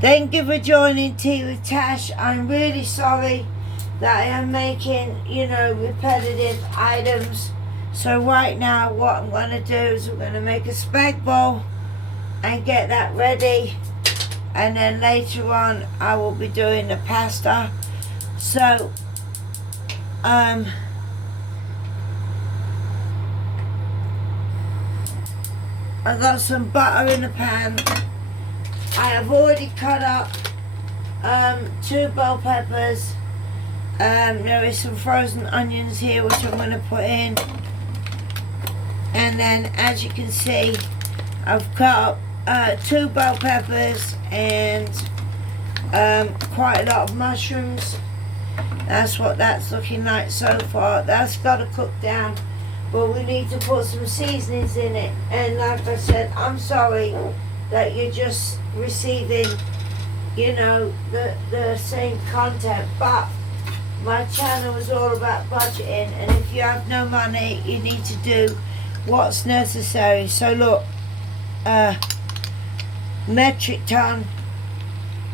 Thank you for joining Tea with Tash. I'm really sorry that I am making, repetitive items. So right now what I'm going to do is we're going to make a spag bowl and get that ready. And then later on I will be doing the pasta. So, I got some butter in the pan. I have already cut up 2 bell peppers. There is some frozen onions here which I'm going to put in. And then as you can see, I've cut up 2 bell peppers and quite a lot of mushrooms. That's what that's looking like so far. That's got to cook down, but we need to put some seasonings in it. And like I said, I'm sorry that you're just receiving, the same content, but my channel is all about budgeting, and if you have no money, you need to do what's necessary. So look, metric ton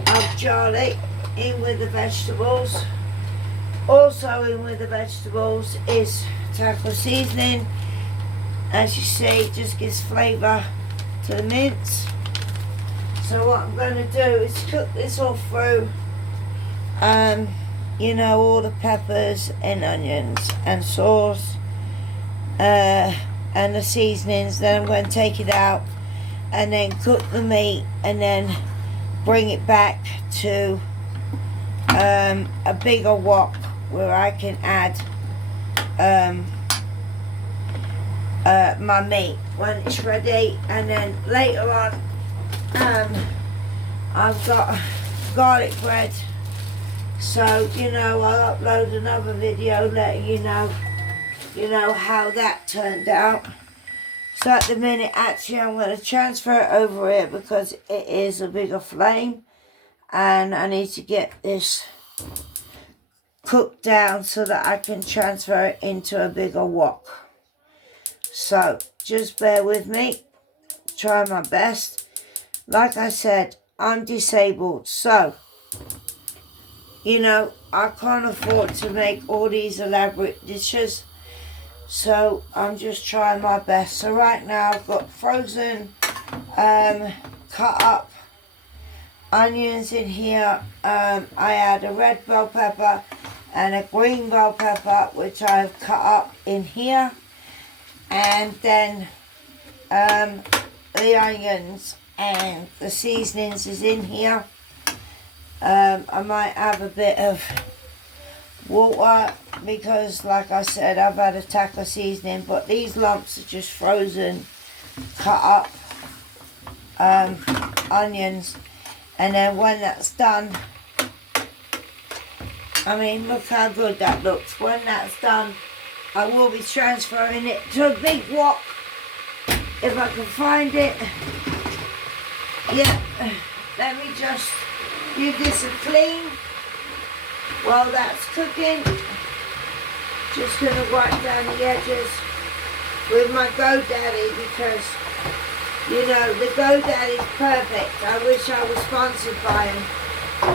of garlic in with the vegetables. Also in with the vegetables is taco seasoning. As you see, it just gives flavour to the mince. So what I'm going to do is cook this all through, all the peppers and onions and sauce and the seasonings. Then I'm going to take it out and then cook the meat and then bring it back to a bigger wok where I can add my meat when it's ready. And then later on I've got garlic bread, so I'll upload another video letting you know how that turned out. So at the minute, actually, I'm going to transfer it over here because it is a bigger flame and I need to get this cooked down so that I can transfer it into a bigger wok. So just bear with me, try my best. Like I said, I'm disabled, so I can't afford to make all these elaborate dishes. So I'm just trying my best. So right now I've got frozen, cut up onions in here. I add a red bell pepper and a green bell pepper, which I've cut up in here. And then the onions and the seasonings is in here. I might have a bit of water because, like I said, I've had a taco seasoning, but these lumps are just frozen, cut up onions. And then when that's done, look how good that looks. When that's done, I will be transferring it to a big wok if I can find it. Yeah, let me just give this a clean while that's cooking. Just going to wipe down the edges with my GoDaddy because, the GoDaddy's perfect. I wish I was sponsored by them.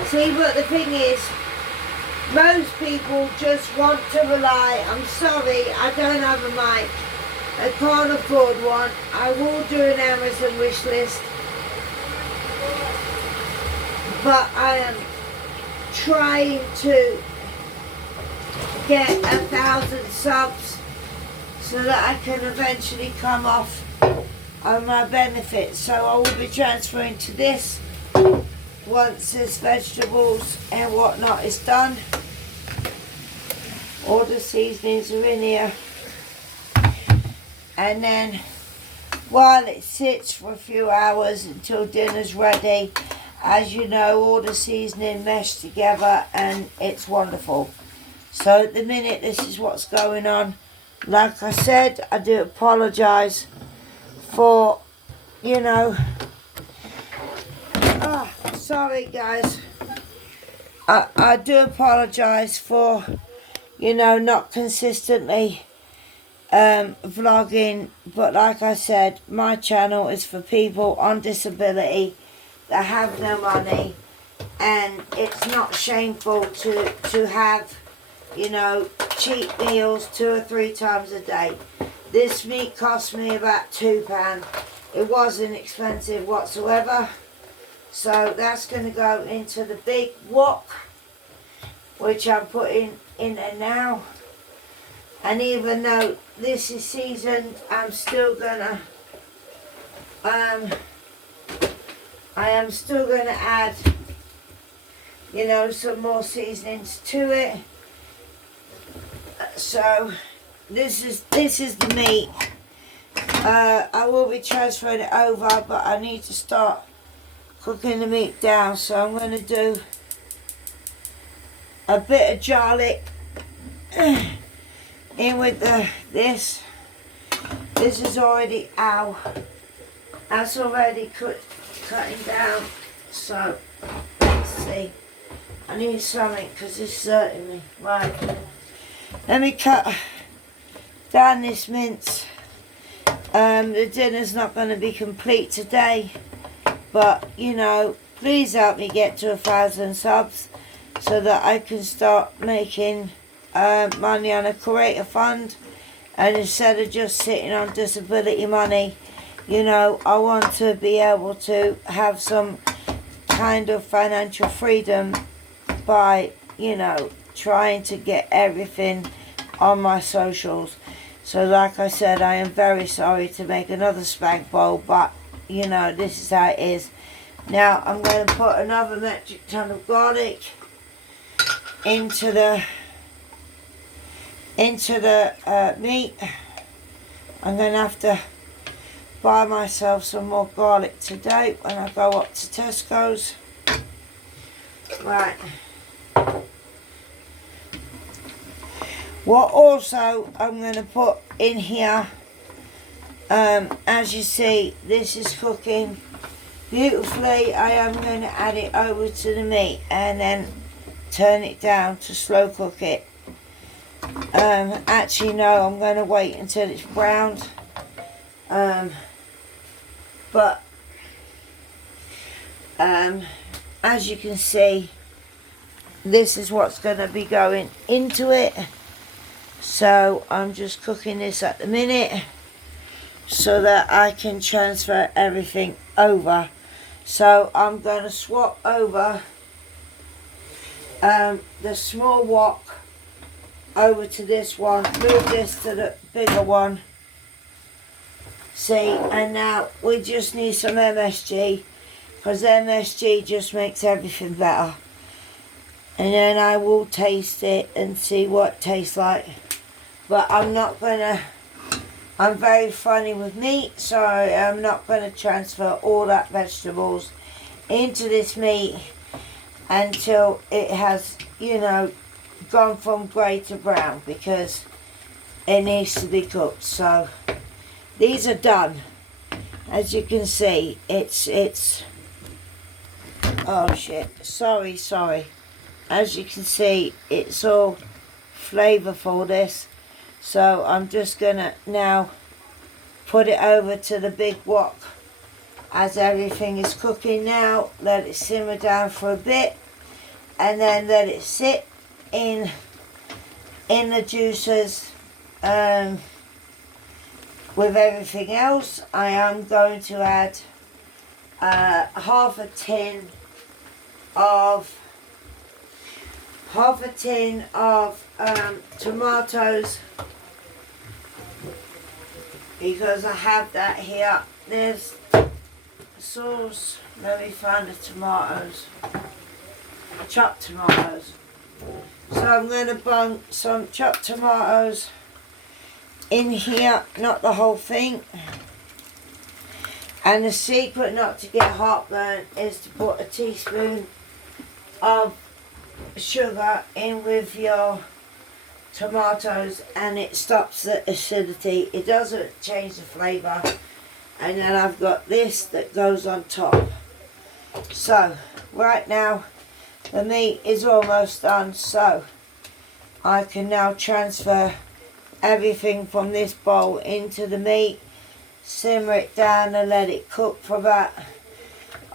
See, but the thing is, most people just want to rely. I'm sorry, I don't have a mic. I can't afford one. I will do an Amazon wish list. But I am trying to get 1,000 subs so that I can eventually come off on my benefits. So I will be transferring to this once this vegetables and whatnot is done. All the seasonings are in here. And then while it sits for a few hours until dinner's ready, as you know, all the seasoning meshed together and it's wonderful. So at the minute, this is what's going on. Like I said, I do apologise for, sorry guys. I do apologise for, not consistently vlogging. But like I said, my channel is for people on disability, that have no money, and it's not shameful to have, you know, cheap meals 2 or 3 times a day. This meat cost me about £2. It wasn't expensive whatsoever. So that's going to go into the big wok, which I'm putting in there now. And even though this is seasoned, I'm still gonna I am still gonna add, you know, some more seasonings to it. So this is the meat. I will be transferring it over, but I need to start cooking the meat down. So I'm going to do a bit of garlic in with this. This is already that's already cutting down. So let's see. I need something because it's hurting me. Right. Let me cut down this mince. The dinner's not going to be complete today, but you know, please help me get to 1,000 subs so that I can start making money on a creator fund, and instead of just sitting on disability money, you know, I want to be able to have some kind of financial freedom by, you know, trying to get everything on my socials. So like I said, I am very sorry to make another spank bowl, but you know, this is how it is. Now I'm going to put another metric ton of garlic into the meat. I'm going to have to buy myself some more garlic today when I go up to Tesco's. Right. What also I'm going to put in here, as you see, this is cooking beautifully. I am going to add it over to the meat and then turn it down to slow cook it. Actually no, I'm going to wait until it's browned. But as you can see, this is what's going to be going into it. So I'm just cooking this at the minute so that I can transfer everything over. So I'm going to swap over the small wok over to this one, move this to the bigger one. See, and now we just need some MSG, because MSG just makes everything better. And then I will taste it and see what it tastes like. But I'm not gonna, I'm very funny with meat, so I'm not gonna transfer all that vegetables into this meat until it has, you know, gone from grey to brown, because it needs to be cooked. So these are done. As you can see, it's oh shit, sorry. As you can see, it's all flavourful, this. So I'm just gonna now put it over to the big wok as everything is cooking now. Let it simmer down for a bit and then let it sit in the juices with everything else. I am going to add half a tin of tomatoes, because I have that here. There's sauce. Let me find the tomatoes, chopped tomatoes. So I'm going to bung some chopped tomatoes in here, not the whole thing. And the secret not to get heartburn is to put a teaspoon of sugar in with your tomatoes, and it stops the acidity. It doesn't change the flavour. And then I've got this that goes on top. So right now the meat is almost done, so I can now transfer everything from this bowl into the meat, simmer it down and let it cook for about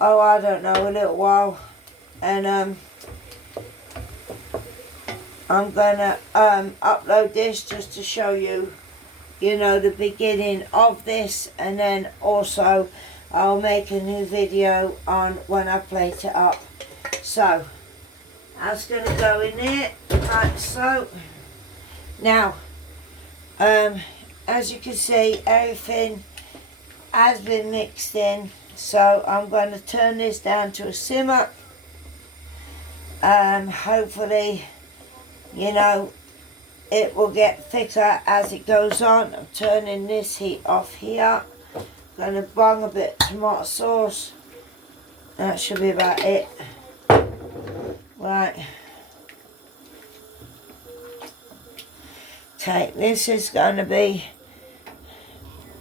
oh, I don't know, a little while. And I'm gonna upload this just to show you, you know, the beginning of this, and then also I'll make a new video on when I plate it up. So that's gonna go in there like so. Now as you can see, everything has been mixed in, so I'm going to turn this down to a simmer. Hopefully, you know, it will get thicker as it goes on. I'm turning this heat off here. Going to bung a bit of tomato sauce. That should be about it. Right. Okay, this is going to be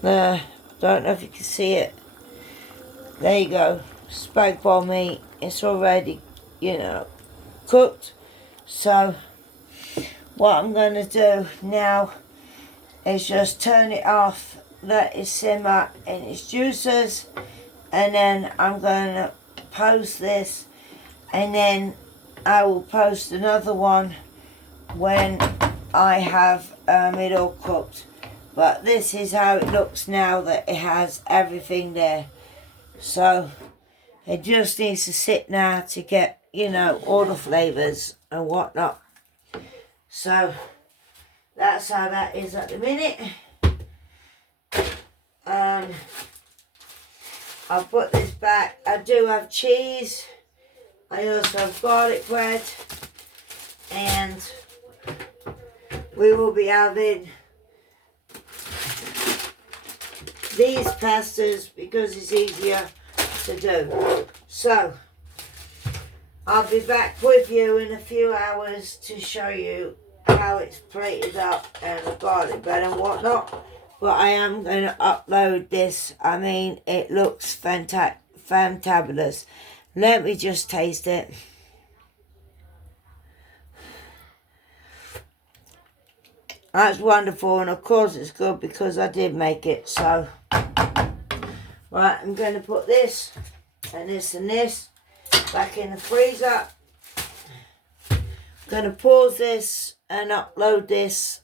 the, don't know if you can see it. There you go. Spag bol meat. It's already, you know, cooked. So what I'm going to do now is just turn it off, let it simmer in its juices, and then I'm going to post this, and then I will post another one when I have it all cooked. But this is how it looks now that it has everything there. So it just needs to sit now to get, you know, all the flavours and whatnot. So that's how that is at the minute. I'll put this back. I do have cheese. I also have garlic bread. And we will be having these pastas because it's easier to do. So I'll be back with you in a few hours to show you how it's plated up and the garlic bread and whatnot. But I am going to upload this. I mean, it looks fantabulous. Let me just taste it. That's wonderful, and of course it's good because I did make it. So right, I'm going to put this and this back in the freezer. I'm going to pause this and upload this